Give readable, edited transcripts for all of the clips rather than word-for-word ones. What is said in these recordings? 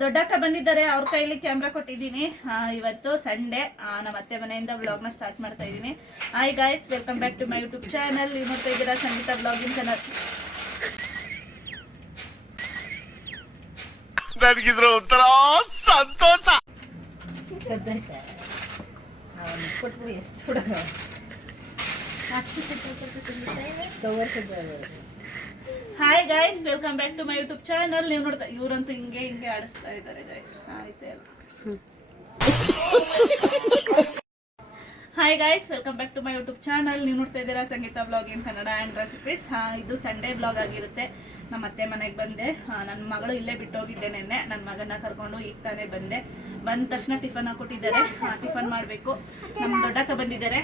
ದೊಡ್ಡಕ್ಕ ಬಂದಿದ್ದಾರೆ, ಅವ್ರ ಕೈಲಿ ಕ್ಯಾಮ್ರಾ ಕೊಟ್ಟಿದ್ದೀನಿ. ಇವತ್ತು ಸಂಡೇ, ನಮ್ಮ ಅತ್ತೆ ಮನೆಯಿಂದ ವ್ಲಾಗ್ನ ಸ್ಟಾರ್ಟ್ ಮಾಡ್ತಾ ಇದ್ದೀನಿ. Hi guys, welcome back to my YouTube channel. ನೀವು ನೋಡ್ತಾ ಇದ್ದೀರಾ ಸಂಗೀತ ಬ್ಲಾಗಿಂಗ್ ಚಾನಲ್. ನನಗಿದ್ರ ಒಂಥರ ಸಂತೋಷ. Hi guys, welcome back to my YouTube channel. ನೀವು ನೋಡ್ತಾ ಇವ್ರಂತೂ ಹಿಂಗೆ ಆಡಿಸ್ತಾ ಇದ್ದಾರೆ ಗೈಸ್. ಆಯ್ತು ಅಲ್ಲ. Hi guys, welcome back to my YouTube channel. ನೀವು ನೋಡ್ತಾ ಇದ್ದೀರಾ Sangeetha blog in Kannada and recipes. ಇದು ಸಂಡೇ ಬ್ಲಾಗ್ ಆಗಿರುತ್ತೆ. ನಮ್ಮ ಅತ್ತೆ ಮನೆಗೆ ಬಂದೆ. ನನ್ನ ಮಗಳು ಇಲ್ಲೇ ಬಿಟ್ಟೋಗಿದ್ದೆ ನೆನ್ನೆ. ನನ್ನ ಮಗನ ಕರ್ಕೊಂಡು ಈಗ ತಾನೇ ಬಂದೆ. ಬಂದ ತಕ್ಷಣ ಟಿಫನ್ ಹಾಕೊಟ್ಟಿದ್ದಾರೆ. ಟಿಫನ್ ಮಾಡಬೇಕು. ನಮ್ಮ ದೊಡ್ಡಕ್ಕ ಬಂದಿದ್ದಾರೆ.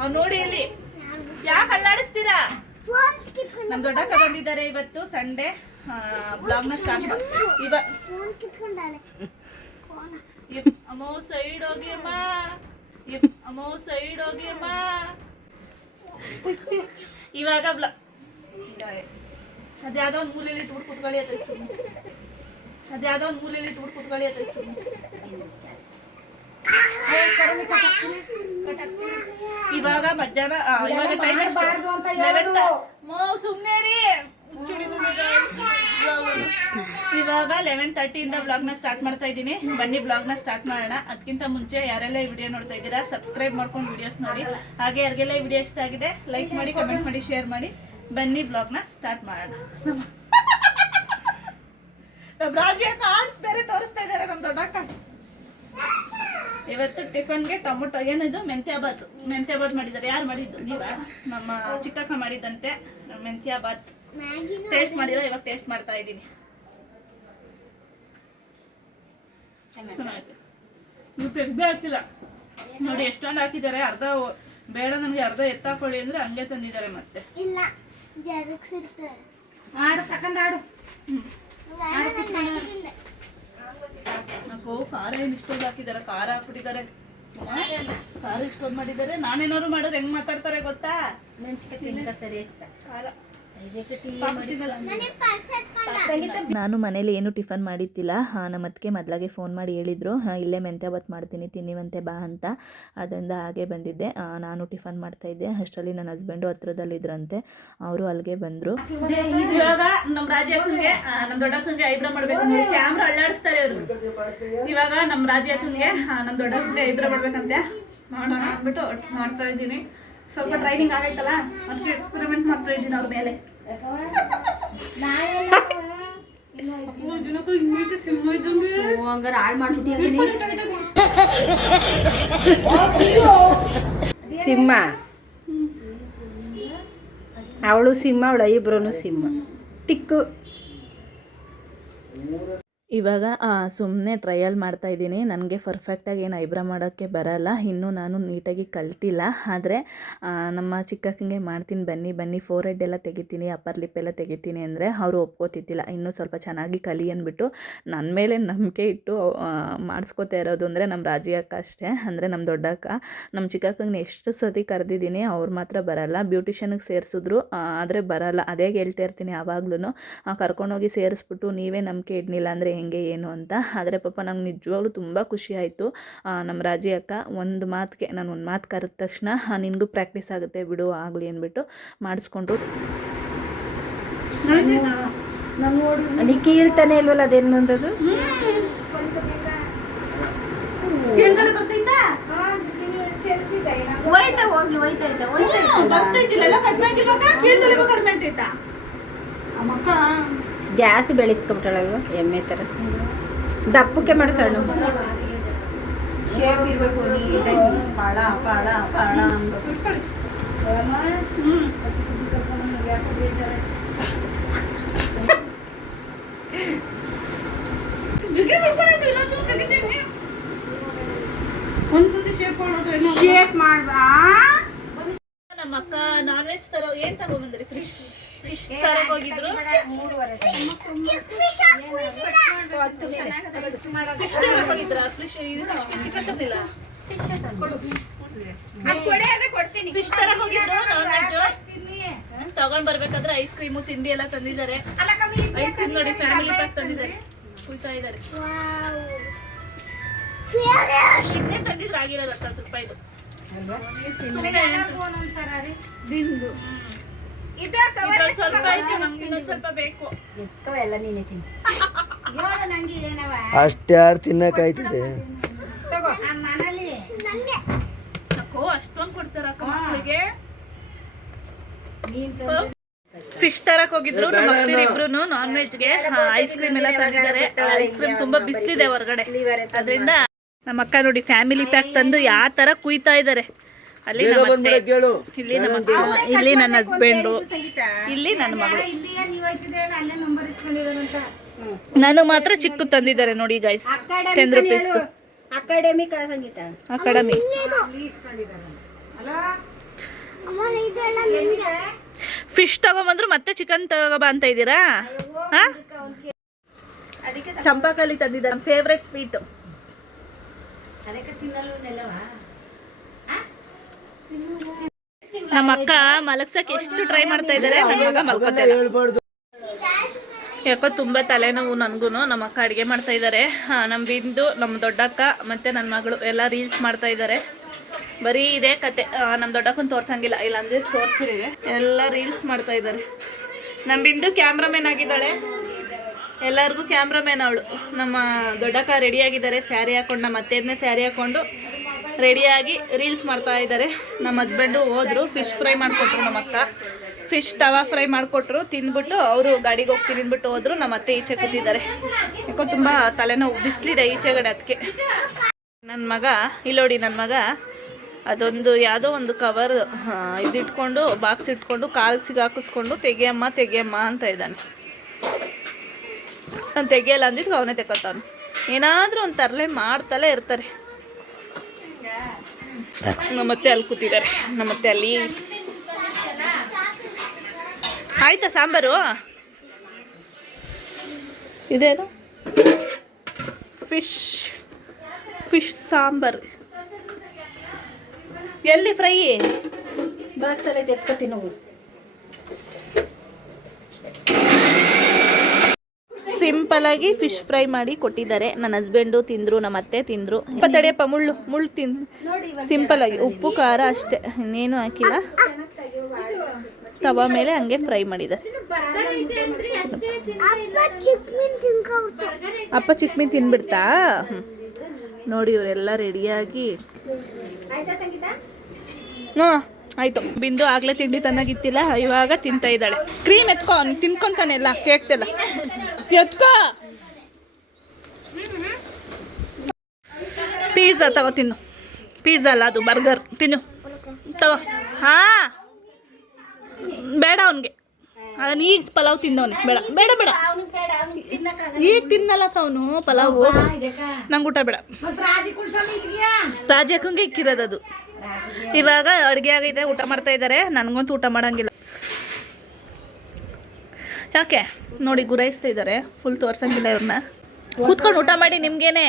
ಅವ್ರು ನೋಡಿ ಇಲ್ಲಿ ಯಾಕೆ ಅಲ್ಲಾಡಿಸ್ತೀರಾ? ನಮ್ಮ ದೊಡ್ಡಕ್ಕ ಬಂದಿದ್ದಾರೆ. ಇವತ್ತು ಸಂಡೇ ಬ್ಲಾಗ್ನ ಸ್ಟಾರ್ಟ್ ಅಮ್ಮೋ ಸೈಡ್ ಹೋಗಿ ಅಮ್ಮ, ಅಮ್ಮೋ ಸೈಡ್ ಹೋಗಿ ಅಮ್ಮ. ಇವಾಗ ಅದ್ಯಾವುದೋ ಒಂದು ಮೂಲೆಯಲ್ಲಿ ಇಟ್ಬಿಟ್ಟು ಕೂತ್ಕೊಳ್ಳಿ ಅದ್ರ ಸುಮ್ಮನೆ. ಅದ್ಯಾವುದೋ ಒಂದು ಮೂಲೆಯಲ್ಲಿ ಇಟ್ಬಿಟ್ಟು ಕೂತ್ಕೊಳ್ಳಿ ಅದ್ರ ಸುಮ್ಮನೆ. ಇವಾಗ ಮಧ್ಯಾಹ್ನ, ಇವಾಗ ಟೈಮ್ ಎಷ್ಟು? ಸುಮ್ಮನೆ ರೀ. ಇವಾಗ 11:30 ಬ್ಲಾಗ್ನ ಸ್ಟಾರ್ಟ್ ಮಾಡ್ತಾ ಇದ್ದೀನಿ. ಬನ್ನಿ ಬ್ಲಾಗ್ನ ಸ್ಟಾರ್ಟ್ ಮಾಡೋಣ. ಅದಕ್ಕಿಂತ ಮುಂಚೆ ಯಾರೆಲ್ಲ ಈ ವಿಡಿಯೋ ನೋಡ್ತಾ ಇದ್ದೀರಾ ಸಬ್ಸ್ಕ್ರೈಬ್ ಮಾಡ್ಕೊಂಡು ವಿಡಿಯೋಸ್ ನೋಡಿ. ಹಾಗೆ ಯಾರಿಗೆಲ್ಲ ಈ ವಿಡಿಯೋ ಇಷ್ಟ ಆಗಿದೆ ಲೈಕ್ ಮಾಡಿ, ಕಮೆಂಟ್ ಮಾಡಿ, ಶೇರ್ ಮಾಡಿ. ಬನ್ನಿ ಬ್ಲಾಗ್ನ ಸ್ಟಾರ್ಟ್ ಮಾಡೋಣ. ನಮ್ಮ ರಾಜ್ಯಕ್ಕ ಬೇರೆ ತೋರಿಸ್ತಾ ಇದ್ದಾರೆ ನಮ್ಮ ದೊಡ್ಡಕ್ಕ. ಇವತ್ತು ಟಿಫನ್ಗೆ ಟೊಮೊಟೊ ಏನಿದು ಮೆಂತ್ಯ ಬಾತ್ ಮಾಡಿದ್ದಾರೆ. ಯಾರು ಮಾಡಿದ್ದು? ನೀವ? ನಮ್ಮ ಚಿಕ್ಕಕ್ಕ ಮಾಡಿದ್ದಂತೆ ಮೆಂತ್ಯ ಬಾತ್. ಟೇಸ್ಟ್ ಮಾಡಿಲ್ಲ, ಇವಾಗ ಟೇಸ್ಟ್ ಮಾಡ್ತಾ ಇದ್ದೀನಿ. ಚೆನ್ನಾಗಿದೆ. ನೀವು ತೆಗ್ದೇ ಹಾಕಿಲ್ಲ ನೋಡಿ ಎಷ್ಟೊಂದು ಹಾಕಿದ್ದಾರೆ. ಅರ್ಧ ಬೇಡ ನನಗೆ, ಅರ್ಧ ಎತ್ತಾಕೊಳ್ಳಿ ಅಂದ್ರೆ ಹಂಗೆ ತಂದಿದ್ದಾರೆ. ಮತ್ತೆ ಖಾರ ಏನು ಇಷ್ಟೊಂದು ಹಾಕಿದ್ದಾರೆ. ಖಾರ ಹಾಕ್ಬಿಟ್ಟಿದ್ದಾರೆ. ಖಾರ ಇಷ್ಟೊಂದು ಮಾಡಿದ್ದಾರೆ. ನಾನೇನಾದ್ರು ಮಾಡಿದ್ರೆ ಹೆಂಗ್ ಮಾತಾಡ್ತಾರೆ ಗೊತ್ತಾ? ಸರಿ ಖಾರ. ನಾನು ಮನೇಲಿ ಏನು ಟಿಫನ್ ಮಾಡಿದ್ದಿಲ್ಲ. ನಮ್ಮ ಅತ್ತಿಗೆ ಮೊದಲಾಗೆ ಫೋನ್ ಮಾಡಿ ಹೇಳಿದರು, ಇಲ್ಲೇ ಮೆಂತ್ಯ ಬಾತ್ ಮಾಡ್ತೀನಿ ತಿನ್ನಿವಂತೆ ಬಾ ಅಂತ. ಅದರಿಂದ ಹಾಗೆ ಬಂದಿದ್ದೆ. ನಾನು ಟಿಫನ್ ಮಾಡ್ತಾಯಿದ್ದೆ. ಅಷ್ಟರಲ್ಲಿ ನನ್ನ ಹಸ್ಬೆಂಡು ಹತ್ರದಲ್ಲಿದ್ದರಂತೆ. ಅವರು ಅಲ್ಲಿಗೆ ಬಂದರು. ಇವಾಗ ನಮ್ಮ ರಾಜ್ಯಕ್ಕನಿಗೆ, ನಮ್ಮ ದೊಡ್ಡಕ್ಕನಿಗೆ ಐಬ್ರೋ ಮಾಡಬೇಕು. ಕ್ಯಾಮ್ರಾ ಅಳ್ಳಾಡಿಸ್ತಾರೆ ಅವರು. ಇವಾಗ ನಮ್ಮ ರಾಜ್ಯಕ್ಕನಿಗೆ, ನಮ್ಮ ದೊಡ್ಡಕ್ಕನಿಗೆ ಐಬ್ರೋ ಮಾಡ್ಬೇಕಂತೆ. ಮಾಡೋಣ ಅಂದ್ಬಿಟ್ಟು ಮಾಡ್ತಾ ಇದ್ದೀನಿ. ಸ್ವಲ್ಪ ಟ್ರೈನಿಂಗ್ ಆಗೈತಲ್ಲ, ಅದಕ್ಕೆ ಎಕ್ಸ್ಪೆರಿಮೆಂಟ್ ಮಾಡ್ತಾ ಇದ್ದೀನಿ ಅವ್ರ ಮೇಲೆ. ಸಿಂಹ ಅವಳು ಸಿಂಹ, ಅವಳು ಇಬ್ರು ಸಿಂಹ. ಟಿಕ್ಕು ಇವಾಗ ಸುಮ್ಮನೆ ಟ್ರಯಲ್ ಮಾಡ್ತಾಯಿದ್ದೀನಿ. ನನಗೆ ಪರ್ಫೆಕ್ಟಾಗಿ ಏನು ಐಬ್ರೋ ಮಾಡೋಕ್ಕೆ ಬರಲ್ಲ. ಇನ್ನೂ ನಾನು ನೀಟಾಗಿ ಕಲ್ತಿಲ್ಲ. ಆದರೆ ನಮ್ಮ ಚಿಕ್ಕಕ್ಕಂಗೆ ಮಾಡ್ತೀನಿ ಬನ್ನಿ ಫೋರ್ ಹೆಡ್ ಎಲ್ಲ ತೆಗಿತೀನಿ, ಅಪ್ಪರ್ ಲಿಪ್ ಎಲ್ಲ ತೆಗಿತೀನಿ ಅಂದರೆ ಅವರು ಒಪ್ಕೋತಿದ್ದಿಲ್ಲ. ಇನ್ನೂ ಸ್ವಲ್ಪ ಚೆನ್ನಾಗಿ ಕಲಿ ಅಂದ್ಬಿಟ್ಟು ನನ್ನ ಮೇಲೆ ನಂಬಿಕೆ ಇಟ್ಟು ಮಾಡಿಸ್ಕೋತಾ ಇರೋದು ಅಂದರೆ ನಮ್ಮ ರಾಜಿ ಅಕ್ಕ ಅಷ್ಟೇ. ಅಂದರೆ ನಮ್ಮ ದೊಡ್ಡಕ್ಕ. ನಮ್ಮ ಚಿಕ್ಕಕ್ಕಂಗೆ ಎಷ್ಟು ಸತಿ ಕರೆದಿದ್ದೀನಿ, ಅವ್ರು ಮಾತ್ರ ಬರಲ್ಲ. ಬ್ಯೂಟಿಷನ್ಗೆ ಸೇರಿಸಿದ್ರು ಆದರೆ ಬರಲ್ಲ. ಅದೇ ಹೇಳ್ತಾ ಇರ್ತೀನಿ ಯಾವಾಗ್ಲೂ, ಕರ್ಕೊಂಡೋಗಿ ಸೇರಿಸ್ಬಿಟ್ಟು ನೀವೇ ನಂಬಿಕೆ ಇಡ್ನಿಲ್ಲ ಅಂದರೆ ಹೆಂಗೆ ಏನು ಅಂತ. ಆದರೆ ಪಾಪ ನಂಗೆ ನಿಜವಾಗ್ಲೂ ತುಂಬ ಖುಷಿ ಆಯಿತು. ನಮ್ಮ ರಾಜಿ ಅಕ್ಕ ಒಂದು ಮಾತಿಗೆ, ನಾನು ಒಂದು ಮಾತು ಕರೆದ ತಕ್ಷಣ ನಿನಗೂ ಪ್ರಾಕ್ಟೀಸ್ ಆಗುತ್ತೆ ಬಿಡು ಆಗಲಿ ಅಂದ್ಬಿಟ್ಟು ಮಾಡಿಸ್ಕೊಂಡ್ರು. ನೀ ಕೀಳ್ತಾನೆ ಇಲ್ವಲ್ಲ ಅದೇನೊಂದದು. ಜಾಸ್ತಿ ಬೆಳೆಸ್ಕೊಬಿಟ್ಟಾಳಲ್ವ ಎಮ್ಮೆ ಥರ. ದಪ್ಪಕ್ಕೆ ಮಾಡಿಸೋಣ. ಶೇಪ್ ಇರಬೇಕು ನೀಟಾಗಿ. ಪಾಳ ಅಂದು ಒಂದ್ಸತಿ ಶೇಪ್ ಮಾಡ್ಬಾ. ನಮ್ಮ ಅಕ್ಕ ನಾನ್ ವೆಜ್ ತರ ಏನ್ ತಗೊಂಡ್ಬಂದ್ರಿ? ಫಿಶ್ ತರಕ್ ಹೋಗಿದ್ರು. ಚಿಕನ್ ತಂದಿಲ್ಲ. ಫಿಶ್ ತರಕ್ ಹೋಗಿದ್ರು. ನಾನ್ ವೆಜ್ ತಗೊಂಡ್ ಬರ್ಬೇಕಾದ್ರೆ ಐಸ್ ಕ್ರೀಮು ತಿಂಡಿ ಎಲ್ಲ ತಂದಿದ್ದಾರೆ. ಐಸ್ ಕ್ರೀಮ್ ನೋಡಿ ಫ್ಯಾಮಿಲಿ ಪ್ಯಾಕ್ ತಂದಿದ್ದಾರೆ. ಕುಯ್ತಾ ಇದ್ದಾರೆ. ಇನ್ನೇ ತಂದಿದ್ರೆ ಆಗಿರೋದು 10 ರೂಪಾಯಿದು. ಇದ್ರಲ್ಲಿ ಸ್ವಲ್ಪ ಐತೆ, ನಂಗೆ ಇನ್ನೊಂದ್ ಸ್ವಲ್ಪ ಬೇಕು. ಅಷ್ಟ್ಯಾರು ತಿನ್ನಕಾಯ್ತದೆ. ಅಕ್ಕೋ ಅಷ್ಟೊಂದು ಕೊಡ್ತಾರ ಅಕ್ಕ ಮಕ್ಕಳಿಗೆ. ಫಿಶ್ ತರಕ್ ಹೋಗಿದ್ರು ನಮ್ಮ ಮಕ್ಕಳಿಬ್ರು ನಾನ್ ವೆಜ್ಗೆ. ಐಸ್ ಕ್ರೀಮ್ ಎಲ್ಲ ತಂದಿದ್ದಾರೆ. ಐಸ್ ಕ್ರೀಮ್ ತುಂಬಾ ಬಿಸ್ಲಿದೆ ಹೊರಗಡೆ, ಅದರಿಂದ ನಮ್ಮ ಅಕ್ಕ ನೋಡಿ ಫ್ಯಾಮಿಲಿ ಪ್ಯಾಕ್ ತಂದು ಯಾವ ತರ ಕುಯ್ತಾ ಇದ್ದಾರೆ. ಅಲ್ಲಿ ನಮ್ಮ ಅತ್ತೆ, ಇಲ್ಲಿ ನಮ್ಮ ಅಕ್ಕ, ಇಲ್ಲಿ ನನ್ನ ಹಸ್ಬೆಂಡು, ಇಲ್ಲಿ ನನ್ನ ಮಗಳು. ನಾನು ಮಾತ್ರ ಚಿಕ್ಕ ತಂದಿದ್ದಾರೆ ನೋಡಿ ಗೈಸ್, 10 ರೂಪೀಸ್ ಅಕಾಡೆಮಿ. ಫಿಶ್ ತಗೊಂಬಂದ್ರು ಮತ್ತೆ ಚಿಕನ್ ತಗೋಬ ಅಂತ ಇದ್ದೀರಾ? ಚಂಪಾಕಲಿ ತಂದಿದ್ದಾರೆ, ನಮ್ಮ ಫೇವ್ರೆಟ್ ಸ್ವೀಟ್. ನಮ್ಮ ಅಕ್ಕ ಮಲಗ್ಸಕ್ಕೆ ಎಷ್ಟು ಟ್ರೈ ಮಾಡ್ತಾ ಇದ್ದಾರೆ, ನನ್ನ ಮಗ ಮಲ್ಕೋತಾರೆ. ಯಾಕೋ ತುಂಬಾ ತಲೆನೋವು ನನಗೂ. ನಮ್ಮ ಅಕ್ಕ ಅಡುಗೆ ಮಾಡ್ತಾ ಇದ್ದಾರೆ. ನಮ್ಮ ಬಿಂದು, ನಮ್ಮ ದೊಡ್ಡಕ್ಕ ಮತ್ತೆ ನನ್ನ ಮಗಳು ಎಲ್ಲ ರೀಲ್ಸ್ ಮಾಡ್ತಾ ಇದ್ದಾರೆ. ಬರೀ ಇದೇ ಕತೆ. ನಮ್ಮ ದೊಡ್ಡಕ್ಕನ ತೋರ್ಸಂಗಿಲ್ಲ, ಇಲ್ಲಾಂದ್ರೆ ತೋರಿಸಿರಿ. ಎಲ್ಲ ರೀಲ್ಸ್ ಮಾಡ್ತಾ ಇದ್ದಾರೆ. ನಮ್ಮ ಬಿಂದು ಕ್ಯಾಮ್ರಾಮನ್ ಆಗಿದ್ದಾಳೆ, ಎಲ್ಲರಿಗೂ ಕ್ಯಾಮ್ರಾಮನ್ ಅವಳು. ನಮ್ಮ ದೊಡ್ಡಕ್ಕ ರೆಡಿಯಾಗಿದ್ದಾರೆ, ಸ್ಯಾರಿ ಹಾಕೊಂಡು, ನಮ್ಮ ಅತ್ತೆಯನ್ನೇ ಸ್ಯಾರಿ ಹಾಕೊಂಡು ರೆಡಿಯಾಗಿ ರೀಲ್ಸ್ ಮಾಡ್ತಾ ಇದ್ದಾರೆ. ನಮ್ಮ ಹಸ್ಬೆಂಡು ಹೋದ್ರು, ಫಿಶ್ ಫ್ರೈ ಮಾಡಿಕೊಟ್ರು. ನಮ್ಮ ಅಕ್ಕ ಫಿಶ್ ತವಾ ಫ್ರೈ ಮಾಡಿಕೊಟ್ರು, ತಿಂದ್ಬಿಟ್ಟು ಅವರು ಗಾಡಿಗೆ ಹೋಗ್ತೀನಿ ಅಂದ್ಬಿಟ್ಟು ಹೋದ್ರು. ನಮ್ಮ ಅತ್ತೆ ಈಚೆ ಕೂತಿದ್ದಾರೆ. ಯಾಕೋ ತುಂಬ ತಲೆನೋವು, ಬಿಸಿಲಿದೆ ಈಚೆಗಡೆ, ಅದಕ್ಕೆ. ನನ್ನ ಮಗ ಇಲ್ಲೋಡಿ, ನನ್ನ ಮಗ ಅದೊಂದು ಯಾವುದೋ ಒಂದು ಕವರ್ ಇದಿಟ್ಕೊಂಡು, ಬಾಕ್ಸ್ ಇಟ್ಕೊಂಡು ಕಾಲು ಸಿಗಾಕಿಸ್ಕೊಂಡು ತೆಗಿಯಮ್ಮ ತೆಗಿಯಮ್ಮ ಅಂತ ಇದ್ದಾನೆ. ನಾನು ತೆಗಿಯಲ್ಲ ಅಂದಿದ್ದು ಅವನೇ ತೆಗೋತಾನೆ. ಏನಾದರೂ ಒಂದು ತರಲೆ ಮಾಡ್ತಲೇ ಇರ್ತಾರೆ. ನಮ್ಮತ್ತೆ ಅಲ್ಲಿ ಕೂತಿದ್ದಾರೆ. ನಮ್ಮತ್ತೆ ಅಲ್ಲಿ. ಆಯ್ತಾ ಸಾಂಬಾರು? ಇದೇನು ಫಿಶ್ ಸಾಂಬಾರು. ಎಲ್ಲಿ ಫ್ರೈ? ಬಾಕ್ಸಲ್ಲಿ ಎತ್ಕೊತೀನಿ ಹೋಗು. ಸಿಂಪಲ್ ಆಗಿ ಫಿಶ್ ಫ್ರೈ ಮಾಡಿ ಕೊಟ್ಟಿದ್ದಾರೆ. ನನ್ನ ಹಸ್ಬೆಂಡು ತಿಂದ್ರು, ನಮ್ಮ ಅತ್ತೆ ತಿಂದ್ರು. ತಡೆಯಪ್ಪ, ಮುಳ್ಳು ತಿಂದು. ಸಿಂಪಲ್ ಆಗಿ ಉಪ್ಪು ಖಾರ ಅಷ್ಟೇ, ಇನ್ನೇನು ಹಾಕಿಲ್ಲ. ತವಾ ಮೇಲೆ ಹಂಗೆ ಫ್ರೈ ಮಾಡಿದ್ದಾರೆ. ಅಪ್ಪ ಚಿಕ್ಕ ಮೀನು ತಿನ್ಬಿಡ್ತಾ? ನೋಡಿ ಇವರೆಲ್ಲ ರೆಡಿಯಾಗಿ. ಆಯ್ತು. ಬಿಂದು ಆಗ್ಲೇ ತಿಂಡಿ ತನ್ನಾಗಿತ್ತಿಲ್ಲ, ಇವಾಗ ತಿಂತಾ ಇದ್ದಾಳೆ. ಕ್ರೀಮ್ ಎತ್ಕೊ, ತಿನ್ಕೊಂತಾನೆ ಎಲ್ಲ ಕೇಕ್ತೆಲ್ಲ ಎತ್ಕೋ. ಪಿಜ್ಜಾ ತಗೋ ತಿನ್ನು. ಪಿಜ್ಜಾ ಅಲ್ಲ ಅದು, ಬರ್ಗರ್ ತಿನ್ನು ತಗೋ. ಬೇಡ ಅವನಿಗೆ. ಅವನು ಈಗ ಪಲಾವ್ ತಿಂದವನು. ಬೇಡ ಈಗ ತಿನ್ನಲ್ಲ ಅವನು ಪಲಾವು. ನಂಗೆ ಊಟ ಬೇಡ. ರಾಜಿ ಹಾಕಂಗೆ ಇಕ್ಕಿರೋದು ಅದು. ಇವಾಗ ಅಡುಗೆ ಆಗಿದೆ, ಊಟ ಮಾಡ್ತಾ ಇದ್ದಾರೆ. ನನಗಂತೂ ಊಟ ಮಾಡೋಂಗಿಲ್ಲ. ಯಾಕೆ ನೋಡಿ ಗುರಾಯಿಸ್ತಾ ಇದ್ದಾರೆ. ಫುಲ್ ತೋರ್ಸಂಗಿಲ್ಲ ಇವ್ರನ್ನ. ಕೂತ್ಕೊಂಡು ಊಟ ಮಾಡಿ. ನಿಮ್ಗೇನೆ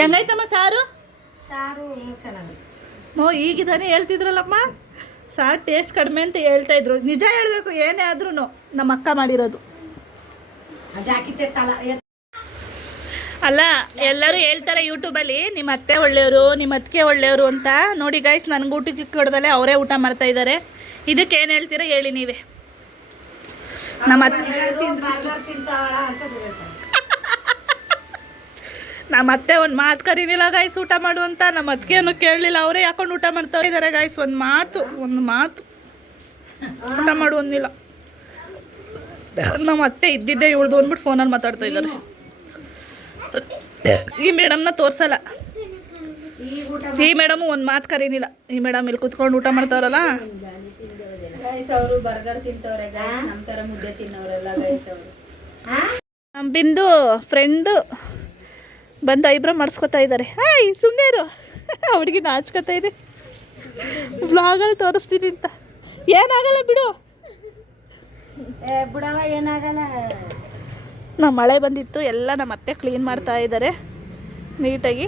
ಹೆಂಗಾಯ್ತಮ್ಮ ಸಾರು? ಈಗಿದಾನೆ ಹೇಳ್ತಿದ್ರಲ್ಲಮ್ಮ, ಸಾರು ಟೇಸ್ಟ್ ಕಡಿಮೆ ಅಂತ ಹೇಳ್ತಾ ಇದ್ರು. ನಿಜ ಹೇಳ್ಬೇಕು, ಏನೇ ಆದ್ರೂ ನಮ್ಮ ಅಕ್ಕ ಮಾಡಿರೋದು ಅಲ್ಲ. ಎಲ್ಲರೂ ಹೇಳ್ತಾರೆ ಯೂಟ್ಯೂಬಲ್ಲಿ, ನಿಮ್ಮ ಅತ್ತೆ ಒಳ್ಳೆಯವರು, ನಿಮ್ಮ ಅತ್ತಿಗೆ ಒಳ್ಳೆಯವರು ಅಂತ. ನೋಡಿ ಗೈಸ್, ನನಗೆ ಊಟಕ್ಕೆ ಕೊಡ್ದಲೆ ಅವರೇ ಊಟ ಮಾಡ್ತಾ ಇದ್ದಾರೆ. ಇದಕ್ಕೆ ಏನು ಹೇಳ್ತೀರಾ ಹೇಳಿ ನೀವೇ. ನಮ್ಮ ಅತ್ತೆ ಒಂದು ಮಾತು ಕರೀನಿಲ್ಲ ಗೈಸ್ ಊಟ ಮಾಡು ಅಂತ. ನಮ್ಮ ಅತ್ತಿಗೆಯನ್ನು ಕೇಳಲಿಲ್ಲ, ಅವರೇ ಯಾಕೊಂಡು ಊಟ ಮಾಡ್ತಾ ಇದ್ದಾರೆ ಗೈಸ್. ಒಂದು ಮಾತು ಊಟ ಮಾಡು ಅಂದಿಲ್ಲ. ನಮ್ಮ ಅತ್ತೆ ಇದ್ದಿದ್ದೆ ಇವಳ್ದು ಅಂದ್ಬಿಟ್ಟು ಫೋನಲ್ಲಿ ಮಾತಾಡ್ತಾ ಇದ್ದಾರೆ. ಈ ಮೇಡಮ್ನ ತೋರ್ಸಲ್ಲ. ಈ ಮೇಡಮು ಒಂದು ಮಾತು ಕರೀನಿಲ್ಲ. ಈ ಮೇಡಮ್ ಇಲ್ಲಿ ಕುತ್ಕೊಂಡು ಊಟ ಮಾಡ್ತಾರಲ್ಲ. ಬಿಂದು ಫ್ರೆಂಡು ಬಂದು ಐಬ್ರೋ ಮಾಡಿಸ್ಕೊತಾ ಇದ್ದಾರೆ. ಸುಮ್ಮನೆ ಇರು, ಹುಡುಗಿ ನಾಚ್ಕೊತಾ ಇದೆ. ವ್ಲಾಗಲ್ಲಿ ತೋರಿಸ್ತೀನಿ ಅಂತ. ಏನಾಗಲ್ಲ ಬಿಡು, ಬಿಡವ ಏನಾಗಲ್ಲ. ನಮ್ಮ ಮಳೆ ಬಂದಿತ್ತು, ಎಲ್ಲ ನಮ್ಮ ಅತ್ತೆ ಕ್ಲೀನ್ ಮಾಡ್ತಾ ಇದ್ದಾರೆ ನೀಟಾಗಿ.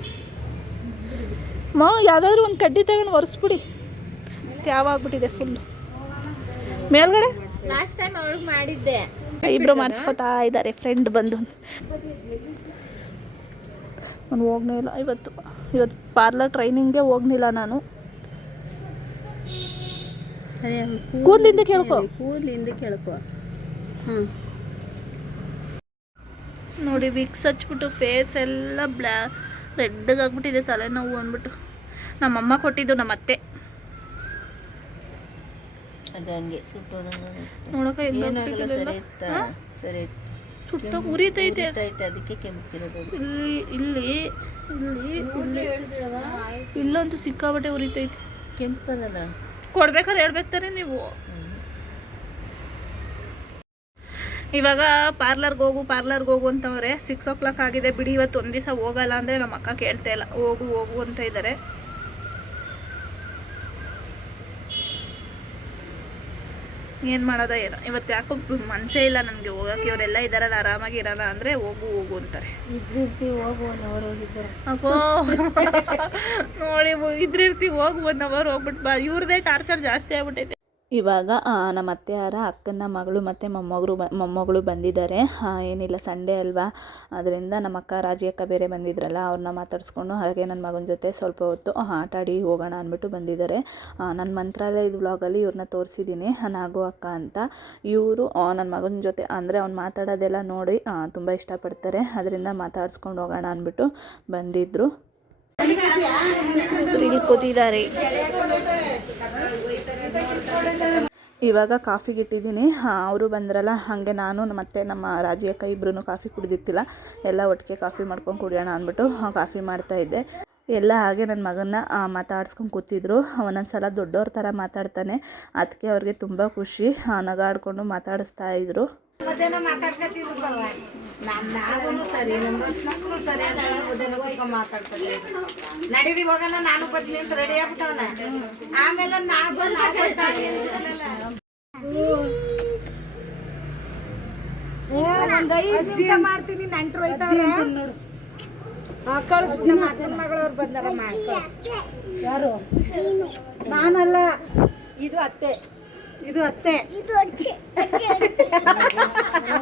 ಯಾವುದಾದ್ರೂ ಒಂದು ಕಡ್ಡಿ ತಗೊಂಡು ಒರೆಸ್ಬಿಡಿ. ತ್ಯಾವಾಗ್ಬಿಟ್ಟಿದೆ ಫುಲ್ಲು. ಮೇಲ್ಗಡೆ ಲಾಸ್ಟ್ ಟೈಮ್ ಅವಳಿಗೆ ಮಾಡಿದ್ದೆ. ಐಬ್ರೋ ಮಾಡಿಸ್ಕೊತಾ ಇದ್ದಾರೆ ಫ್ರೆಂಡ್ ಬಂದು. ನಾನು ಹೋಗ್ನೇ ಇಲ್ಲ ಇವತ್ತು ಪಾರ್ಲರ್ ಟ್ರೈನಿಂಗ್ಗೆ ಹೋಗ್ನಿಲ್ಲ ನಾನು. ಕೂದಲಿಂದ ಕೇಳ್ಕೊ. ನೋಡಿ ವಿಕ್ಸ್ ಹಚ್ಬಿಟ್ಟು ಫೇಸ್ ಎಲ್ಲ ರೆಡ್ಗಾಗ್ಬಿಟ್ಟಿದೆ, ತಲೆನೋವು ಅಂದ್ಬಿಟ್ಟು. ನಮ್ಮಮ್ಮ ಕೊಟ್ಟಿದ್ದು ನಮ್ಮ ಅತ್ತೆ. ನೋಡಕ ಸುಟ್ಟ ಉರಿತೈತೆ. ಇಲ್ಲಿ ಇಲ್ಲಂತೂ ಸಿಕ್ಕಾಬಟ್ಟೆ ಉರಿತೈತೆ. ಕೊಡ್ಬೇಕಾದ್ರೆ ಹೇಳ್ಬೇಕಾರೆ ನೀವು. ಇವಾಗ ಪಾರ್ಲರ್ಗೆ ಹೋಗು ಅಂತವ್ರೆ. 6 o'clock ಆಗಿದೆ. ಬಿಡಿ ಇವತ್ತು ಒಂದು ದಿವಸ ಹೋಗಲ್ಲ ಅಂದರೆ ನಮ್ಮ ಅಕ್ಕ ಕೇಳ್ತಾ ಇಲ್ಲ. ಹೋಗು ಅಂತ ಇದ್ದಾರೆ. ಏನು ಮಾಡೋದ ಏನೋ. ಇವತ್ತು ಯಾಕೋ ಮನಸ್ಸೇ ಇಲ್ಲ ನನಗೆ ಹೋಗೋಕ್ಕೆ. ಇವರೆಲ್ಲ ಇದ್ದಾರಲ್ಲ ಆರಾಮಾಗಿ ಇರೋಣ ಅಂದರೆ ಹೋಗು ಅಂತಾರೆ. ಅಪ್ಪೋ ನೋಡಿ ಇದ್ರಿರ್ತೀವಿ, ಹೋಗಿ 1 hour ಹೋಗ್ಬಿಟ್ಟು ಬಾ. ಇವ್ರದ್ದೇ ಟಾರ್ಚರ್ ಜಾಸ್ತಿ ಆಗ್ಬಿಟ್ಟೈತೆ. ಇವಾಗ ನಮ್ಮ ಅತ್ತೆಯಾರ ಅಕ್ಕನ ಮಗಳು ಮತ್ತು ಮೊಮ್ಮಗಳು ಬಂದಿದ್ದಾರೆ. ಏನಿಲ್ಲ, ಸಂಡೇ ಅಲ್ವಾ, ಅದರಿಂದ ನಮ್ಮ ಅಕ್ಕ ರಾಜಿ ಅಕ್ಕ ಬೇರೆ ಬಂದಿದ್ರಲ್ಲ, ಅವ್ರನ್ನ ಮಾತಾಡಿಸ್ಕೊಂಡು ಹಾಗೆ ನನ್ನ ಮಗನ ಜೊತೆ ಸ್ವಲ್ಪ ಹೊತ್ತು ಆಟ ಆಡಿ ಹೋಗೋಣ ಅಂದ್ಬಿಟ್ಟು ಬಂದಿದ್ದಾರೆ. ನನ್ನ ಮಂತ್ರಾಲಯದ ವ್ಲಾಗಲ್ಲಿ ಇವ್ರನ್ನ ತೋರಿಸಿದ್ದೀನಿ, ನಾಗು ಅಕ್ಕ ಅಂತ. ಇವರು ನನ್ನ ಮಗನ ಜೊತೆ ಅಂದರೆ ಅವ್ನು ಮಾತಾಡೋದೆಲ್ಲ ನೋಡಿ ತುಂಬ ಇಷ್ಟಪಡ್ತಾರೆ. ಅದರಿಂದ ಮಾತಾಡಿಸ್ಕೊಂಡು ಹೋಗೋಣ ಅಂದ್ಬಿಟ್ಟು ಬಂದಿದ್ದರು. ಇಲ್ಲಿ ಕೂತಿದ್ದಾರೆ. ಇವಾಗ ಕಾಫಿಗೆ ಇಟ್ಟಿದ್ದೀನಿ. ಅವರು ಬಂದ್ರಲ್ಲ, ಹಾಗೆ ನಾನು ಮತ್ತು ನಮ್ಮ ರಾಜಿ ಅಕ್ಕ ಇಬ್ಬರೂ ಕಾಫಿ ಕುಡಿದಿತ್ತಿಲ್ಲ. ಎಲ್ಲ ಒಟ್ಟಿಗೆ ಕಾಫಿ ಮಾಡ್ಕೊಂಡು ಕುಡಿಯೋಣ ಅಂದ್ಬಿಟ್ಟು ಕಾಫಿ ಮಾಡ್ತಾಯಿದ್ದೆ. ಎಲ್ಲ ಹಾಗೆ ನನ್ನ ಮಗನ್ನ ಮಾತಾಡ್ಸ್ಕೊಂಡು ಕೂತಿದ್ರು. ಒಂದೊಂದು ಸಲ ದೊಡ್ಡವ್ರ ಥರ ಮಾತಾಡ್ತಾನೆ. ಅದಕ್ಕೆ ಅವ್ರಿಗೆ ತುಂಬ ಖುಷಿ. ನಗಾಡ್ಕೊಂಡು ಮಾತಾಡಿಸ್ತಾ ಇದ್ರು. ಮಧ್ಯಾಹ್ನ ಮಾತಾಡ್ಕೊತಿದ್ರು ನಾವು ಸರಿ, ನಮ್ಮ ರತ್ನಕ್ಕೂ ಸರಿ ಅಂತ ಮಧ್ಯಾಹ್ನ ಮಾತಾಡ್ಕೊತಿದ್ರು. ನಡೀರಿ ಹೋಗೋಣ, ನಾನು ಬರ್ತೀನಿ ಅಂತ ರೆಡಿ ಆಗ್ಬಿಟ್ಟವನ. ಆಮೇಲೆ ಮಾಡ್ತೀನಿ, ನಂಟ್ರು ಕಳಿಸ್ಬಿಟ್ಟು ಮಾತನ ಮಗಳವ್ರು ಬಂದಾರ ಮಾಡ್ಕಳ್ಸಿ. ಯಾರು? ನಾನಲ್ಲ, ಇದು ಅತ್ತೆ.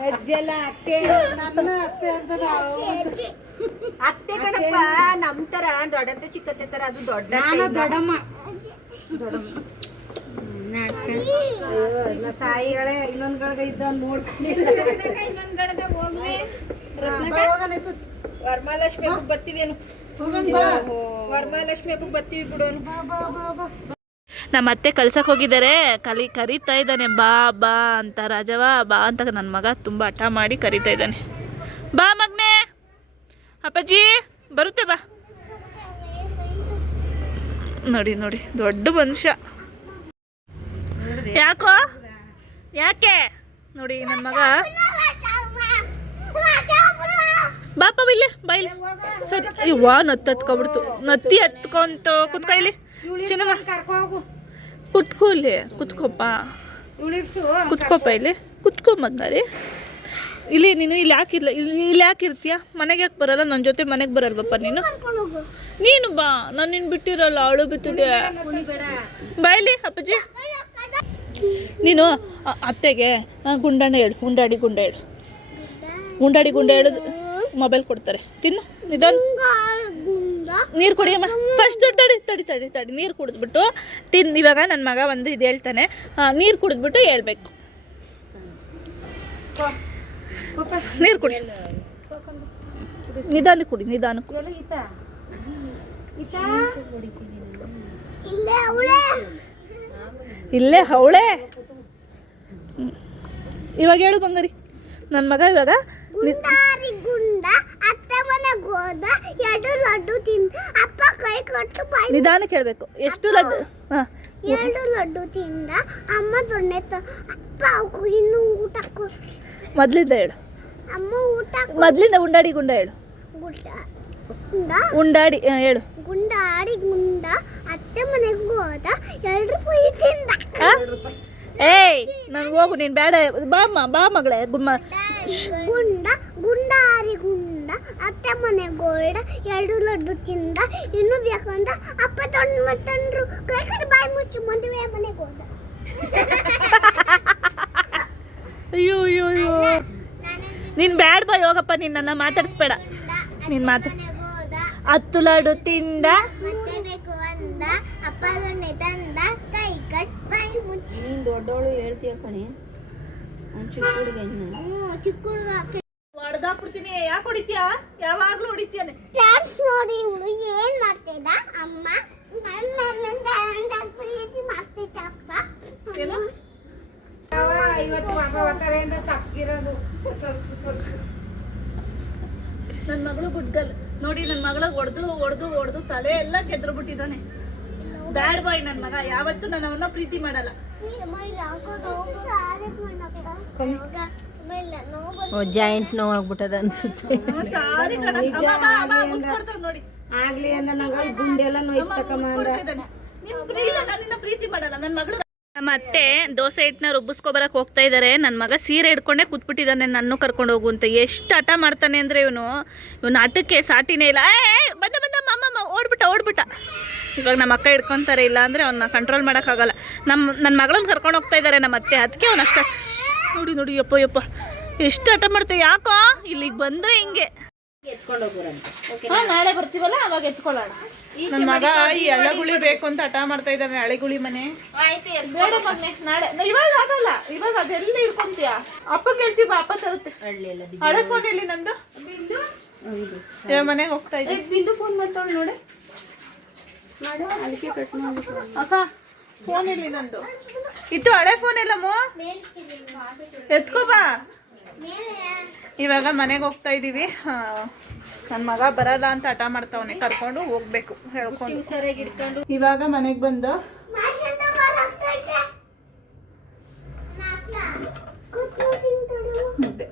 ಅಜ್ಜಿ ಅಲ್ಲ, ಅತ್ತೆ. ನನ್ನ ಅತ್ತೆ ಅಂತ ಅತ್ತೆ ಕಣಪ್ಪ. ನಮ್ ತರ ದೊಡ್ಡತ್ತೆ ಚಿಕ್ಕತ್ತೆ ತರ, ಅದು ದೊಡ್ಡಮ್ಮ. ತಾಯಿಗಳೇ ಇನ್ನೊಂದ್ಗಳಿಗೆ ಇದ್ದ ನೋಡ್ತೀನಿ. ಇನ್ನೊಂದ್ಗಳಿಗೆ ಹೋಗ್ಲಿ. ವರಮಹಾಲಕ್ಷ್ಮಿ ಹಬ್ಬಕ್ಕೆ ಬರ್ತೀವೇನು? ವರಮಹಾಲಕ್ಷ್ಮಿ ಹಬ್ಬಕ್ಕೆ ಬರ್ತೀವಿ ಬಿಡೋನು. ನಮ್ಮ ಅತ್ತೆ ಕಳ್ಸಕ್ಕೆ ಹೋಗಿದ್ದಾರೆ. ಕರೀತಾ ಇದ್ದಾನೆ, ಬಾ ಅಂತ. ರಾಜವ ಬಾ ಅಂತ ನನ್ನ ಮಗ ತುಂಬ ಹಠ ಮಾಡಿ ಕರೀತಾ ಇದ್ದಾನೆ. ಬಾ ಮಗನೇ, ಅಪ್ಪಾಜಿ ಬರುತ್ತೆ ಬಾ. ನೋಡಿ ದೊಡ್ಡ ಮನುಷ್ಯ. ಯಾಕೆ ನೋಡಿ ನನ್ನ ಮಗ. ಬಾಪ ಇಲ್ಲಿ ಬಾಯಿಲಿ. ಸರಿ, ನತ್ತಿ ಹತ್ಕೊಬಿಡ್ತು. ನತ್ತಿ ಹತ್ಕೊಂತ ಕುತ್ಕೊ ಇಲ್ಲಿ. ಚಿನ್ನಮ್ಮ ಕುತ್ಕೋ ಇಲ್ಲಿ. ಕುತ್ಕೋಪ್ಪ ಇಲ್ಲಿ. ಕುತ್ಕೋ ಮಗ್ನಾರಿ. ಇಲ್ಲಿ ನೀನು ಇಲ್ಲಿ ಯಾಕಿರ್ತೀಯ? ಮನೆಗೆ ಯಾಕೆ ಬರಲ್ಲ? ನನ್ನ ಜೊತೆ ಮನೆಗೆ ಬರಲ್ವಪ್ಪ ನೀನು ಬಾ. ನಾನು ನಿನ್ನ ಬಿಟ್ಟಿರಲ್ಲ, ಅವಳು ಬಿತ್ತಿದೆ. ಬಾಯ್ಲಿ ಅಪ್ಪಾಜಿ. ನೀನು ಅತ್ತೆಗೆ ಗುಂಡಾಡಿ ಹೇಳು. ಮೊಬೈಲ್ ಕೊಡ್ತಾರೆ, ತಿನ್ನು. ನೀರು ಕುಡಿಯಮ್ಮ ಫಸ್ಟ್. ತಡಿ ನೀರು ಕುಡಿದ್ಬಿಟ್ಟು ಇವಾಗ ನನ್ನ ಮಗ ಒಂದು ಇದು ಹೇಳ್ತಾನೆ. ನೀರು ಕುಡಿದ್ಬಿಟ್ಟು ಹೇಳ್ಬೇಕು. ನೀರು ಕುಡಿ, ನಿಧಾನಕ್ಕೆ ಕುಡಿ. ಇಲ್ಲೇ ಅವಳೆ. ಇವಾಗ ಹೇಳು ಬಂಗಾರಿ. ನನ್ನ ಮಗ ಇವಾಗ ನಿಧಾನಕ್ಕೆ ಹೇಳ್ಬೇಕು. ಎಷ್ಟು ಲಡ್ಡು? 2 ಲಡ್ಡು ತಿಂದ ಅಮ್ಮ. ಅಪ್ಪ ಇನ್ನು ಊಟ ಮೊದಲಿಂದ ಹೇಳು. ಅಮ್ಮ ಊಟ ಮೊದಲಿಂದ ಉಂಡಾಡಿ ಗುಂಡ ಹೇಳು. ಉಂಡಾಡಿ ಹೇಳು. ಗುಂಡ ಅತ್ತೆ ಮನೆಗೆ ಹೋದ. 2 ರೂಪಾಯಿ ತಿಂದ. ಏಯ್ ನನಗೆ ಹೋಗು, ನೀನು ಬೇಡ. ಬಾ ಮಗಳೇ. ಗುಂಡ ಅತ್ತೆ ಮನೆಗೆ ಹೋದ. 2 ಲಡ್ಡು ತಿಂದ. ಇನ್ನು ಬೇಕಂತ ಅಪ್ಪ ತಂದ್ರು. ಕೈ ಕಡೆ ಬಾಯಿ ಮುಚ್ಚು, ಮದುವೆ ಮನೆಗೆ ಹೋದ. ಅಯ್ಯೋ ಅಯ್ಯೋ ಅಯ್ಯೋ ನೀನು ಬ್ಯಾಡ್ ಬಾಯ್ ಹೋಗಪ್ಪ, ನೀನು ನನ್ನ ಮಾತಾಡಿಸ್ಬೇಡ. ನೀನು ಹೋದ 10 ಲಾಡು ತಿಂದ. ಮತ್ತೆ ಬೇಕು ಅಂದ ಅಪ್ಪ ದೊಣ್ಣೆ ತಂದ ಕೈ ಕಟ್ ಕೈ ಮುಚ್ಚಿ. ನೀನು ದೊಡ್ಡವಳು ಹೇಳ್ತೀಯ ಕಣೆ, ಒಂದು ಚಿಕ್ಕ ಹುಡುಗ ಚಿಕ್ಕ ಹುಡುಗ ಹೊಡೆದಾಕ್ಬಿಡ್ತೀನಿ. ಯಾಕೆ ಹೊಡಿತೀಯಾ? ಯಾವಾಗಲೂ ಹೊಡಿತೀಯಾನೆ. ಫ್ರೆಂಡ್ಸ್ ನೋಡಿ ಇವಳು ಏನ್ ಮಾಡ್ತಿದ್ದ ಅಮ್ಮ ನನ್ನ ಪ್ರೀತಿ ಮಾಡ್ತಿದ್ದ ಅಪ್ಪ. ಏನು ಇವತ್ತು ಅವತಾರದಿಂದ ಸಕ್ಕಿರೋದು. ನನ್ನ ಮಗಳು ಗುಡ್ಗಲ್ ನೋಡಿ, ನನ್ನ ಮಗಳ ಹೊಡೆದು ತಲೆ ಎಲ್ಲ ಕೆದ್ರು ಬಿಟ್ಟಿದ್ದಾನೆ. ಬ್ಯಾಡ್ ಬಾಯ್ ನನ್ನ ಮಗ, ಯಾವತ್ತೂ ನಾನು ಅವನ್ನ ಪ್ರೀತಿ ಮಾಡಲ್ಲ. ಜಾಯಿಂಟ್ ನೋವಾಗ್ಬಿಟ್ಟದ ಅನ್ಸುತ್ತೆ. ಸಾರಿ ಕಣ. ನಿಜ ಅಮ್ಮ, ಅಮ್ಮ, ಆಗ್ಲಿ ಮುತ್ತು ಅಂದ ಕೊಡ್ತಾವ್ ನೋಡಿ. ಆಗ್ಲಿ ಅಂದ ನಂಗೆ ಗುಂಡೆಲ್ಲ ನೋಯ್ತಕ್ಕಮ್ಮ ಅಂದ. ನಿನ್ನ ಪ್ರೀತಿ ಮಾಡಲ್ಲ ನನ್ನ ಮಗಳು. ನಮ್ಮ ಅತ್ತೆ ದೋಸೆ ಹಿಟ್ಟನ್ನ ರುಬ್ಬಿಸ್ಕೊಬರಕ್ಕೆ ಹೋಗ್ತಾ ಇದ್ದಾರೆ. ನನ್ನ ಮಗ ಸೀರೆ ಹಿಡ್ಕೊಂಡೇ ಕೂತ್ಬಿಟ್ಟಿದ್ದಾನೆ, ನನ್ನ ಕರ್ಕೊಂಡು ಹೋಗು ಅಂತ. ಎಷ್ಟು ಹಠ ಮಾಡ್ತಾನೆ ಅಂದರೆ ಇವನು ಆಟಕ್ಕೆ ಸಾಟಿನೇ ಇಲ್ಲ. ಬಂದ ಅಮ್ಮ ಓಡ್ಬಿಟ್ಟ. ಇವಾಗ ನಮ್ಮ ಅಕ್ಕ ಹಿಡ್ಕೊತಾರೆ, ಇಲ್ಲ ಅಂದರೆ ಅವನ್ನ ಕಂಟ್ರೋಲ್ ಮಾಡೋಕ್ಕಾಗಲ್ಲ. ನನ್ನ ಮಗಳನ್ನ ಕರ್ಕೊಂಡು ಹೋಗ್ತಾ ಇದ್ದಾರೆ ನಮ್ಮ ಅತ್ತೆ, ಅದಕ್ಕೆ ಅವ್ನು ಅಷ್ಟ. ನೋಡಿ ಯಪ್ಪ ಎಷ್ಟು ಹಠ ಮಾಡ್ತೇವೆ. ಯಾಕೋ ಇಲ್ಲಿಗೆ ಬಂದರೆ ಹಿಂಗೆ. ನಾಳೆ ಬರ್ತೀವಲ್ಲ ಅವಾಗ ಎತ್ಕೊಳ್ಳೋಣ. ನನ್ನ ಮಗ ಈ ಎಳೆಗುಳಿ ಬೇಕು ಅಂತ ಹಠ ಮಾಡ್ತಾ ಇದ್ದಾನೆ. ಎಳೆಗುಳಿ ಮನೆ ಬೇಡ ಮಗನೆ, ನಾಳೆ ಇವಾಗ ಆಗಲ್ಲ. ಇವಾಗ ಅದೆಲ್ಲ ಇಟ್ಕೊಂತೀಯ? ಅಪ್ಪ ಕೇಳ್ತೀವ, ಅಪ್ಪ ತರುತ್ತೆ. ಹಳೆ ಫೋನ್ ಹೇಳಿ ನಂದು, ಮನೆಗೆ ಹೋಗ್ತಾ ಇದ್ದೀನಿ. ಫೋನ್ ಮಾಡ್ತಾವಳು ನೋಡಿ, ಅದಕ್ಕೆ ಕಟ್ ಮಾಡ್ಬಿಟ್ಟು. ಅಕ್ಕ ಫೋನ್ ಹೇಳಿ ನಂದು, ಇತ್ತು ಹಳೆ ಫೋನ್ ಎಲ್ಲಮ್ಮ, ಎತ್ಕೋಬಾ. ಇವಾಗ ಮನೆಗೆ ಹೋಗ್ತಾ ಇದ್ದೀವಿ. ನನ್ನ ಮಗ ಬರಲ್ಲ ಅಂತ ಹಠ ಮಾಡ್ತಾವನೆ, ಕರ್ಕೊಂಡು ಹೋಗ್ಬೇಕು ಹೇಳ್ಕೊಂಡು. ಇವಾಗ ಮನೆಗೆ ಬಂದು ಮುದ್ದೆ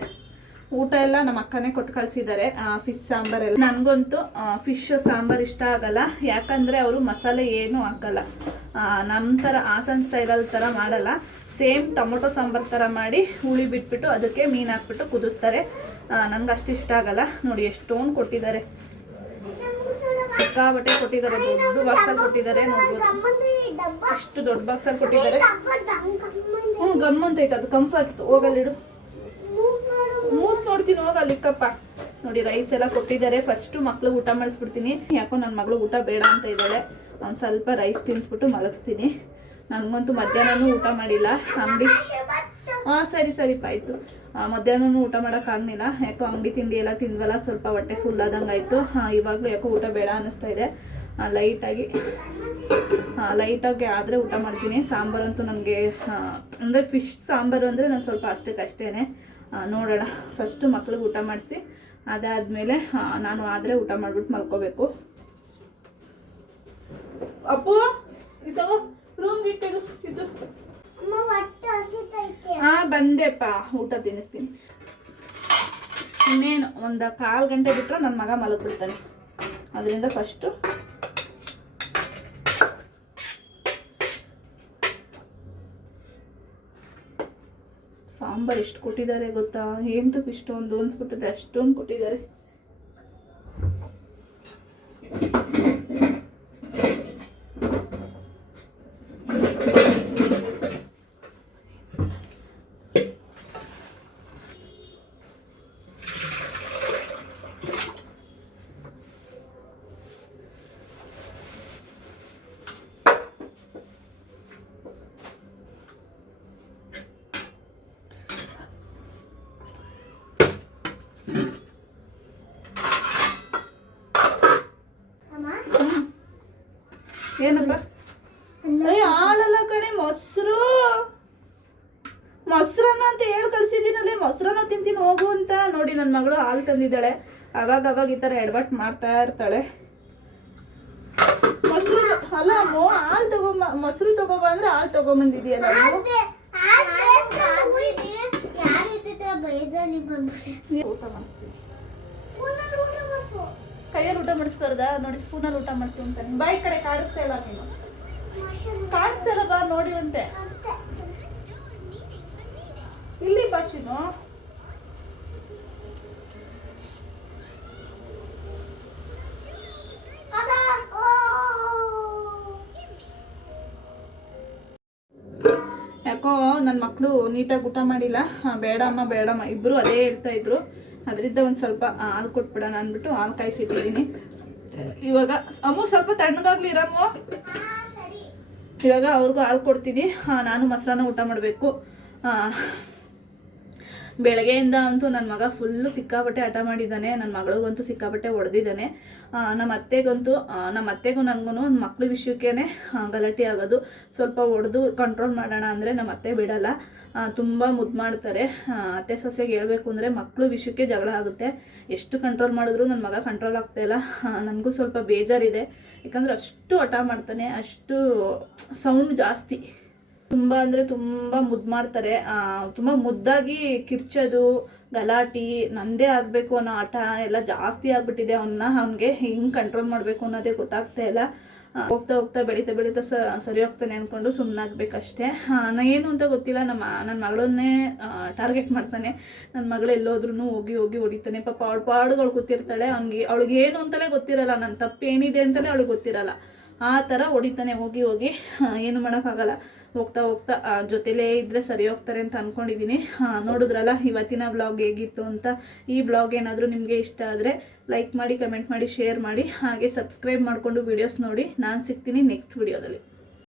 ಊಟ ಎಲ್ಲ ನಮ್ಮ ಅಕ್ಕನೇ ಕೊಟ್ಟು ಕಳಿಸಿದ್ದಾರೆ. ಫಿಶ್ ಸಾಂಬಾರೆಲ್ಲ. ನನಗಂತೂ ಫಿಶ್ ಸಾಂಬಾರು ಇಷ್ಟ ಆಗಲ್ಲ, ಯಾಕಂದರೆ ಅವರು ಮಸಾಲೆ ಏನೂ ಹಾಕಲ್ಲ. ನಮ್ಮ ಥರ ಹಾಸನ್ ಸ್ಟೈಲಲ್ಲಿ ಥರ ಮಾಡಲ್ಲ. ಸೇಮ್ ಟೊಮೊಟೊ ಸಾಂಬಾರು ಥರ ಮಾಡಿ ಹುಳಿ ಬಿಟ್ಬಿಟ್ಟು ಅದಕ್ಕೆ ಮೀನು ಹಾಕ್ಬಿಟ್ಟು ಕುದಿಸ್ತಾರೆ. ನನಗೆ ಅಷ್ಟು ಇಷ್ಟ ಆಗಲ್ಲ. ನೋಡಿ ಎಷ್ಟೊಂದು ಕೊಟ್ಟಿದ್ದಾರೆ, ಸಿಕ್ಕಾಬಟ್ಟೆ ಕೊಟ್ಟಿದ್ದಾರೆ. ದೊಡ್ಡ ಬಾಕ್ಸಲ್ಲಿ ಕೊಟ್ಟಿದ್ದಾರೆ, ನೋಡ್ಬೋದು. ಅಷ್ಟು ದೊಡ್ಡ ಬಾಕ್ಸಲ್ಲಿ ಕೊಟ್ಟಿದ್ದಾರೆ. ಗಮ್ ಅಂತ ಐತೆ, ಅದು ಕಂಫರ್ಟ್. ಹೋಗಲ್ಲಿಡು, ಮೂಸ್ ನೋಡ್ತೀನಿ, ಹೋಗಲ್ಲಿಕ್ಕಪ್ಪ. ನೋಡಿ ರೈಸ್ ಎಲ್ಲ ಕೊಟ್ಟಿದ್ದಾರೆ. ಫಸ್ಟು ಮಕ್ಳಿಗೆ ಊಟ ಮಾಡಿಸ್ಬಿಡ್ತೀನಿ. ಯಾಕೋ ನನ್ನ ಮಗಳು ಊಟ ಬೇಡ ಅಂತ ಇದ್ದಾಳೆ. ಒಂದು ಸ್ವಲ್ಪ ರೈಸ್ ತಿನ್ನಿಸ್ಬಿಟ್ಟು ಮಲಗಿಸ್ತೀನಿ. ನನಗಂತೂ ಮಧ್ಯಾಹ್ನನೂ ಊಟ ಮಾಡಿಲ್ಲ. ಅಂಗಡಿ ಸರಿಪ್ಪ ಆಯಿತು. ಮಧ್ಯಾಹ್ನನೂ ಊಟ ಮಾಡೋಕ್ಕಾಗಲಿಲ್ಲ, ಯಾಕೋ ಅಂಗಡಿ ತಿಂಡಿ ಎಲ್ಲ ತಿಂದ್ವಲ್ಲ, ಸ್ವಲ್ಪ ಹೊಟ್ಟೆ ಫುಲ್ ಆದಂಗೆ ಆಯಿತು. ಇವಾಗಲೂ ಯಾಕೋ ಊಟ ಬೇಡ ಅನ್ನಿಸ್ತಾ ಇದೆ. ಲೈಟಾಗಿ ಆದರೆ ಊಟ ಮಾಡ್ತೀನಿ. ಸಾಂಬಾರಂತೂ ನನಗೆ ಅಂದರೆ ಫಿಶ್ ಸಾಂಬಾರು ಅಂದರೆ ನಾನು ಸ್ವಲ್ಪ ಅಷ್ಟೇ. ನೋಡೋಣ, ಫಸ್ಟು ಮಕ್ಳಿಗೆ ಊಟ ಮಾಡಿಸಿ ಅದಾದಮೇಲೆ ನಾನು ಆದರೆ ಊಟ ಮಾಡಿಬಿಟ್ಟು ಮಲ್ಕೋಬೇಕು. ಅಪ್ಪು ಇದು ರೂಮ್ಗೆ ಇದು ಬಂದೆಪ್ಪ, ಊಟ ತಿನ್ನಿಸ್ತೀನಿ. ಇನ್ನೇನು ಒಂದು 1/4 ಗಂಟೆ ಬಿಟ್ಟರೆ ನನ್ನ ಮಗ ಮಲಗಿಬಿಡ್ತಾನೆ. ಅದರಿಂದ ಫಸ್ಟು ಸಾಂಬಾರು ಎಷ್ಟು ಕೊಟ್ಟಿದ್ದಾರೆ ಗೊತ್ತಾ? ಎಂತಕ್ಕೆ ಇಷ್ಟೊಂದು ಅನ್ಸ್ಬಿಟ್ಟಿದೆ, ಅಷ್ಟೊಂದು ಕೊಟ್ಟಿದ್ದಾರೆ. ಏನಪ್ಪ? ಹಾಲಲ್ಲ ಕಣೆ, ಮೊಸರನ್ನ ಅಂತ ಹೇಳಿ ಕಳ್ಸಿದ್ದೀನಲ್ಲಿ. ಮೊಸರನ್ನ ತಿಂತೀನಿ ಹೋಗು ಅಂತ. ನೋಡಿ ನನ್ನ ಮಗಳು ಹಾಲು ತಂದಿದ್ದಾಳೆ. ಅವಾಗ ಈ ಥರ ಎಡವಟ್ಟು ಮಾಡ್ತಾ ಇರ್ತಾಳೆ. ಮೊಸರು ಅಲ್ಲ ಅಮ್ಮು, ಹಾಲು ಮೊಸರು ತಗೋಬ ಅಂದ್ರೆ ಹಾಲು ತಗೊಂಬಂದಿದೆಯಲ್ಲ. ಊಟ ಮಾಡಿಸ್ತೀನಿ, ಕೈಯಲ್ಲಿ ಊಟ ಮಾಡಿಸ್ಬಾರ್ದ? ನೋಡಿ ಸ್ಪೂನಲ್ಲಿ ಊಟ ಮಾಡ್ತೀನಿ ಅಂತಾನೆ. ಬಾಯಿ ಕಡೆ ಕಾಣಿಸ್ತಾ ಇಲ್ಲ, ನೀನು ಕಾಣಿಸ್ತಾ ಇಲ್ಲ, ಬಾ ನೋಡಿವಂತೆ. ಇಲ್ಲಿ ಬಾಚಿನು ಯಾಕೋ ನನ್ನ ಮಕ್ಕಳು ನೀಟಾಗಿ ಊಟ ಮಾಡಿಲ್ಲ, ಬೇಡಮ್ಮ ಬೇಡಮ್ಮ ಇಬ್ಬರು ಅದೇ ಹೇಳ್ತಾಯಿದ್ರು. ಅದರಿಂದ ಒಂದು ಸ್ವಲ್ಪ ಹಾಲು ಕೊಟ್ಬಿಡೋಣ ಅಂದ್ಬಿಟ್ಟು ಹಾಲು ಕಾಯಿಸಿಟ್ಟಿದ್ದೀನಿ. ಇವಾಗ ಅಮ್ಮು ಸ್ವಲ್ಪ ತಣ್ಣಗಾಗ್ಲಿ ರಮ್ಮು. ಇವಾಗ ಅವ್ರಿಗೂ ಹಾಲು ಕೊಡ್ತೀನಿ. ನಾನು ಮೊಸರನ್ನ ಊಟ ಮಾಡಬೇಕು. ಬೆಳಗ್ಗೆಯಿಂದ ಅಂತೂ ನನ್ನ ಮಗ ಫುಲ್ಲು ಸಿಕ್ಕಾಪಟ್ಟೆ ಹಠ ಮಾಡಿದ್ದಾನೆ. ನನ್ನ ಮಗಳಿಗಂತೂ ಸಿಕ್ಕಾಪಟ್ಟೆ ಹೊಡೆದಿದ್ದಾನೆ. ನಮ್ಮ ಅತ್ತೆಗೂ ನನಗೂ ಮಕ್ಳ ವಿಷಯಕ್ಕೇ ಗಲಾಟೆ ಆಗೋದು. ಸ್ವಲ್ಪ ಹೊಡೆದು ಕಂಟ್ರೋಲ್ ಮಾಡೋಣ ಅಂದರೆ ನಮ್ಮ ಅತ್ತೆ ಬಿಡಲ್ಲ, ತುಂಬ ಮುದ್ದು ಮಾಡ್ತಾರೆ. ಅತ್ತೆ ಸೊಸೆಗೆ ಹೇಳ್ಬೇಕು ಅಂದರೆ ಮಕ್ಕಳು ವಿಷಯಕ್ಕೆ ಜಗಳ ಆಗುತ್ತೆ. ಎಷ್ಟು ಕಂಟ್ರೋಲ್ ಮಾಡಿದ್ರು ನನ್ನ ಮಗ ಕಂಟ್ರೋಲ್ ಆಗ್ತಾಯಿಲ್ಲ. ನನಗೂ ಸ್ವಲ್ಪ ಬೇಜಾರಿದೆ, ಯಾಕಂದರೆ ಅಷ್ಟು ಹಠ ಮಾಡ್ತಾನೆ, ಅಷ್ಟು ಸೌಂಡ್ ಜಾಸ್ತಿ, ತುಂಬ ಅಂದರೆ ತುಂಬ ಮುದ್ದು ಮಾಡ್ತಾರೆ. ತುಂಬ ಮುದ್ದಾಗಿ ಕಿರ್ಚೋದು, ಗಲಾಟೆ, ನಂದೇ ಆಗಬೇಕು ಅನ್ನೋ ಆಟ ಎಲ್ಲ ಜಾಸ್ತಿ ಆಗಿಬಿಟ್ಟಿದೆ. ಅವನಿಗೆ ಹೆಂಗೆ ಕಂಟ್ರೋಲ್ ಮಾಡಬೇಕು ಅನ್ನೋದೇ ಗೊತ್ತಾಗ್ತಾ ಇಲ್ಲ. ಹೋಗ್ತಾ ಹೋಗ್ತಾ ಬೆಳೀತಾ ಸರಿ ಹೋಗ್ತಾನೆ ಅಂದ್ಕೊಂಡು ಸುಮ್ಮನಾಗಬೇಕಷ್ಟೇ. ಏನು ಅಂತ ಗೊತ್ತಿಲ್ಲ, ನನ್ನ ಮಗಳನ್ನೇ ಟಾರ್ಗೆಟ್ ಮಾಡ್ತಾನೆ. ನನ್ನ ಮಗಳು ಎಲ್ಲೋದ್ರೂ ಹೋಗಿ ಹೊಡಿತಾನೆ. ಪಾಪ ಅವಳು ಪಾಡುಗಳು ಗೊತ್ತಿರ್ತಾಳೆ, ಅವಳಿಗೆ ಏನು ಅಂತಲೇ ಗೊತ್ತಿರಲ್ಲ, ನನ್ನ ತಪ್ಪು ಏನಿದೆ ಅಂತಲೇ ಅವಳಿಗೆ ಗೊತ್ತಿರಲ್ಲ. ಆ ಥರ ಹೊಡಿತಾನೆ ಹೋಗಿ ಏನು ಮಾಡೋಕ್ಕಾಗಲ್ಲ. ಹೋಗ್ತಾ ಜೊತೆಲೇ ಇದ್ದರೆ ಸರಿ ಹೋಗ್ತಾರೆ ಅಂತ ಅಂದ್ಕೊಂಡಿದ್ದೀನಿ. ನೋಡಿದ್ರಲ್ಲ ಇವತ್ತಿನ ಬ್ಲಾಗ್ ಹೇಗಿತ್ತು ಅಂತ. ಈ ಬ್ಲಾಗ್ ಏನಾದರೂ ನಿಮಗೆ ಇಷ್ಟ ಆದರೆ ಲೈಕ್ ಮಾಡಿ, ಕಮೆಂಟ್ ಮಾಡಿ, ಶೇರ್ ಮಾಡಿ, ಹಾಗೆ ಸಬ್ಸ್ಕ್ರೈಬ್ ಮಾಡಿಕೊಂಡು ವೀಡಿಯೋಸ್ ನೋಡಿ. ನಾನು ಸಿಗ್ತೀನಿ ನೆಕ್ಸ್ಟ್ ವಿಡಿಯೋದಲ್ಲಿ.